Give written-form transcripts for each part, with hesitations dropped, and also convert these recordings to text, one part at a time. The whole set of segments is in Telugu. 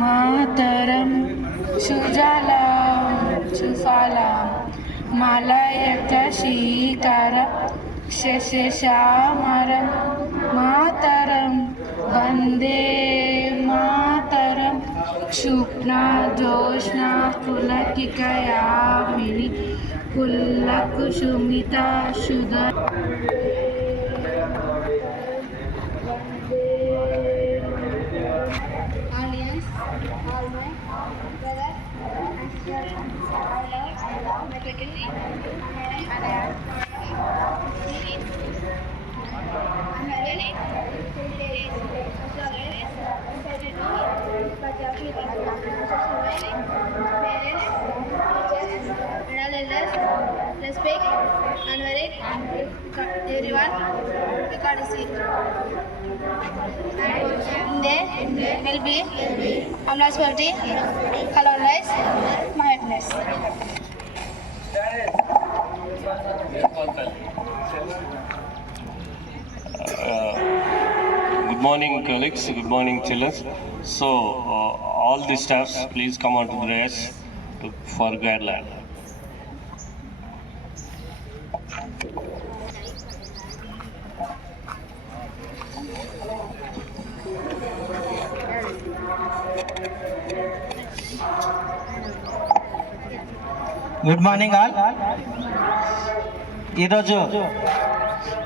मातरम सुजलाम सुफलाम मलयजशीतलाम शस्यश्यामलाम मातरम वंदे मातरम क्षुप्ना जोष्ना पुलकितयामिनी पुल्लकुसुमिता सुधा Respect and merit everyone record is it. There will be Amna's party, colorless, my happiness. Good morning, colleagues. Good morning, children. So, all the staffs, please come on to the dais for guideline. Good morning all. ఈరోజు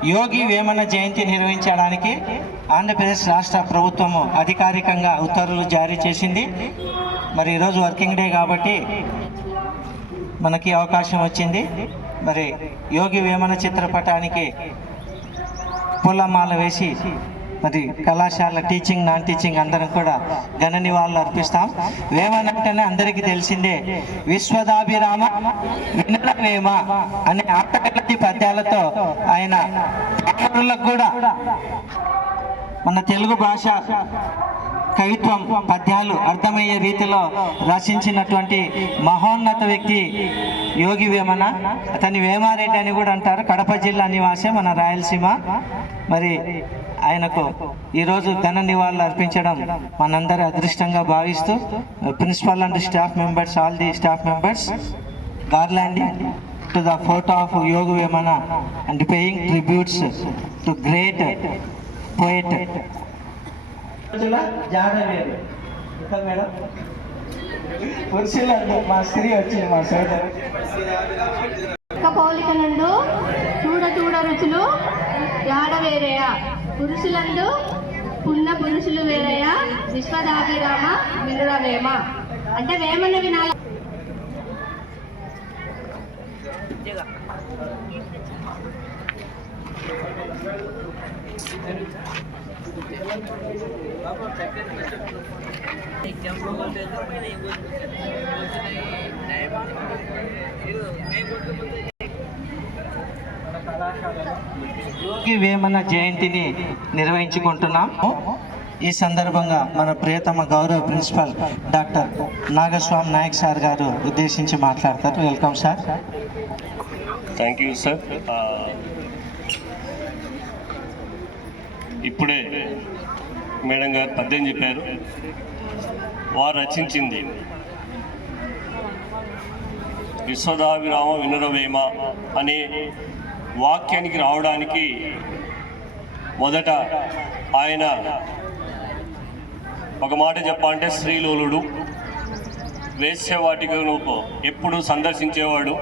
యోగి వేమన జయంతి నిర్వహించడానికి ఆంధ్రప్రదేశ్ రాష్ట్ర ప్రభుత్వము అధికారికంగా ఉత్తర్వులు జారీ చేసింది. మరి ఈరోజు వర్కింగ్ డే కాబట్టి మనకి అవకాశం వచ్చింది. మరి యోగి వేమన చిత్రపటానికి పూలమాల వేసి మరి కళాశాల టీచింగ్ నాన్ టీచింగ్ అందరం కూడా ఘన నివాళులు అర్పిస్తాం. వేమన అంటేనే అందరికీ తెలిసిందే, విశ్వదాభిరామ వినుల వేమ అనే ఆటగలతి పద్యాలతో ఆయన కూడా మన తెలుగు భాష కవిత్వం పద్యాలు అర్థమయ్యే రీతిలో రచించినటువంటి మహోన్నత వ్యక్తి యోగి వేమన. అతని వేమారెడ్డి అని కూడా అంటారు. కడప జిల్లా నివాసే, మన రాయలసీమ. మరి ఆయనకు ఈరోజు ఘన నివాళులు అర్పించడం మనందరి అదృష్టంగా భావిస్తూ principal and staff members, all the staff members garlanding to the photo of Yogi Vemana and paying tributes to great poet. Madam పురుషులందు మా స్త్రీ వచ్చింది, మా సోదరు పోలిక నందు చూడ చూడ రుచులు యాడ వేరేయా, పురుషులందు పున్న పురుషులు వేరేయా, విశ్వదాభిరామ వినుల వేమ. అంటే వేమన వినాలి. యోగి వేమన జయంతిని నిర్వహించుకుంటున్నాం. ఈ సందర్భంగా మన ప్రియతమ గౌరవ principal doctor Nagaswami Naik sir గారు ఉద్దేశించి మాట్లాడతారు. Welcome sir. Thank you sir. ఇప్పుడే మేడం గారు పద్యం చెప్పారు. వారు రచించింది విశ్వదాభిరామ వినురవేమ అనే వాక్యానికి రావడానికి మొదట ఆయన ఒక మాట చెప్పాలంటే శ్రీలోలుడు, వేశ్యవాటికను ఎప్పుడు సందర్శించేవాడు.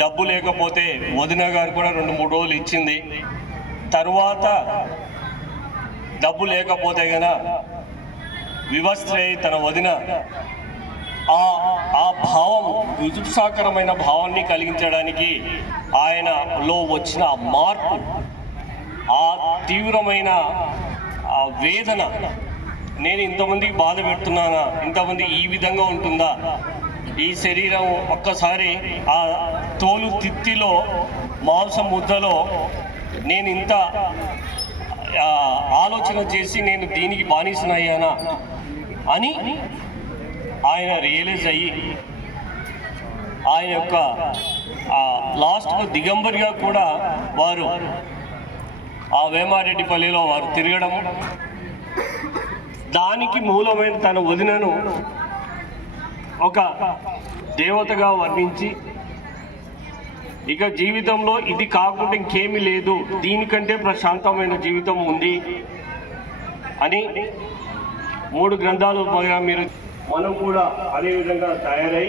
డబ్బు లేకపోతే వదిన గారు కూడా 2-3 రోజులు ఇచ్చింది. తరువాత డబ్బు లేకపోతే గన వివస్త్రై తన వదిన ఆ భావం, విజుప్సాకరమైన భావాన్ని కలిగించడానికి ఆయనలో వచ్చిన ఆ మార్పు, ఆ తీవ్రమైన ఆ వేదన, నేను ఇంతమందికి బాధ పెడుతున్నానా, ఇంతమంది ఈ విధంగా ఉంటుందా, ఈ శరీరం ఒక్కసారి ఆ తోలు తిత్తిలో మాంసం ముద్దలో నేను ఇంత ఆలోచన చేసి నేను దీనికి బానిసనయ్యానా అని ఆయన రియలైజ్ అయ్యి ఆయన యొక్క లాస్ట్కు దిగంబరిగా కూడా వారు ఆ వేమారెడ్డిపల్లిలో వారు తిరగడం, దానికి మూలమైన తన వదినను ఒక దేవతగా వర్ణించి, ఇక జీవితంలో ఇది కాకుండా ఇంకేమీ లేదు, దీనికంటే ప్రశాంతమైన జీవితం ఉంది అని 3 గ్రంథాలు మీరు మనం కూడా అదే విధంగా తయారై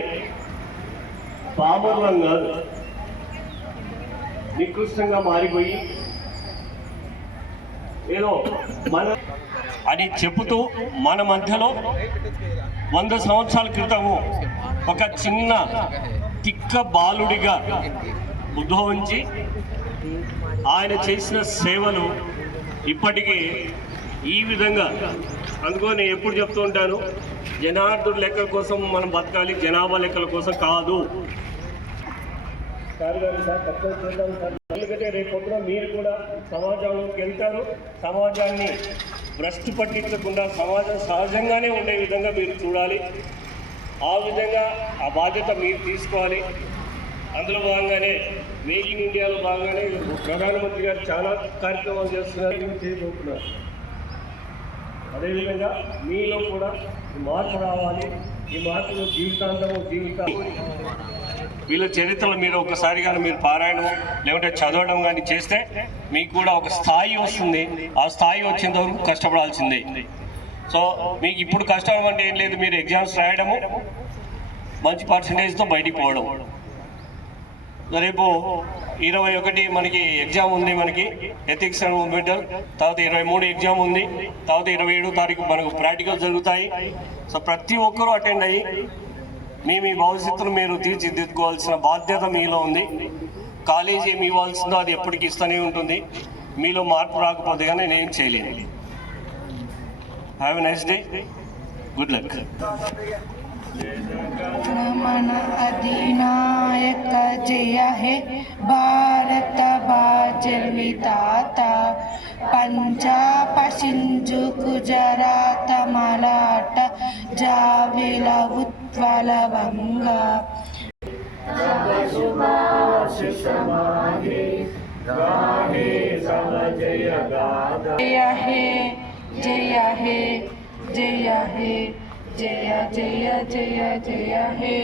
పామర్లం కాదు నికృష్టంగా మారిపోయి ఏదో మన అని చెబుతూ మన మధ్యలో 100 సంవత్సరాల క్రితము ఒక చిన్న తిక్క బాలుడిగా ఉద్భవించి ఆయన చేసిన సేవలు ఇప్పటికీ ఈ విధంగా అందుకని ఎప్పుడు చెప్తూ ఉంటాను, జనార్దుడి లెక్కల కోసం మనం బతకాలి, జనాభా లెక్కల కోసం కాదు. ఎందుకంటే రేపు పొద్దున మీరు కూడా సమాజంలోకి వెళ్తారు, సమాజాన్ని భ్రష్టు పట్టించకుండా సమాజం సహజంగానే ఉండే విధంగా మీరు చూడాలి. ఆ విధంగా ఆ బాధ్యత మీరు తీసుకోవాలి. అందులో భాగంగానే మేక్ ఇన్ ఇండియాలో భాగంగానే ప్రధానమంత్రి గారు చాలా కార్యక్రమాలు చేయబోతున్నారు. అదేవిధంగా మీలో కూడా మార్పు రావాలి. ఈ మార్పులో జీవితం వీళ్ళ చరిత్రలు మీరు ఒకసారి కానీ మీరు పారాయణం లేకుంటే చదవడం కానీ చేస్తే మీకు కూడా ఒక స్థాయి వస్తుంది. ఆ స్థాయి వచ్చేంత వరకు కష్టపడాల్సిందే. సో మీకు ఇప్పుడు కష్టం అంటే ఏం లేదు, మీరు ఎగ్జామ్స్ రాయడము, మంచి పర్సంటేజ్తో బయటికి పోవడం. రేపు 21 మనకి ఎగ్జామ్ ఉంది, మనకి ఎథిక్స్ అండ్ మూమెంటల్, తర్వాత 23 ఎగ్జామ్ ఉంది, తర్వాత 27వ తారీఖు మనకు ప్రాక్టికల్ జరుగుతాయి. సో ప్రతి ఒక్కరూ అటెండ్ అయ్యి మీ భవిష్యత్తును మీరు తీర్చిదిద్దుకోవాల్సిన బాధ్యత మీలో ఉంది. కాలేజీ ఏమి ఇవ్వాల్సిందో అది ఎప్పటికీ ఇస్తూనే ఉంటుంది. మీలో మార్పు రాకపోతే కానీ నేనేం చేయలేను. Have a nice day, good luck. మన అధినాయక జయ హే భారత బాజర్ విధాత, పంజాబ్ సింధు గుజరాత మరాఠ జావిల ఉత్వల వంగ. జయ హే జయ హే జయ హే జయ జయ జయ జయ హే.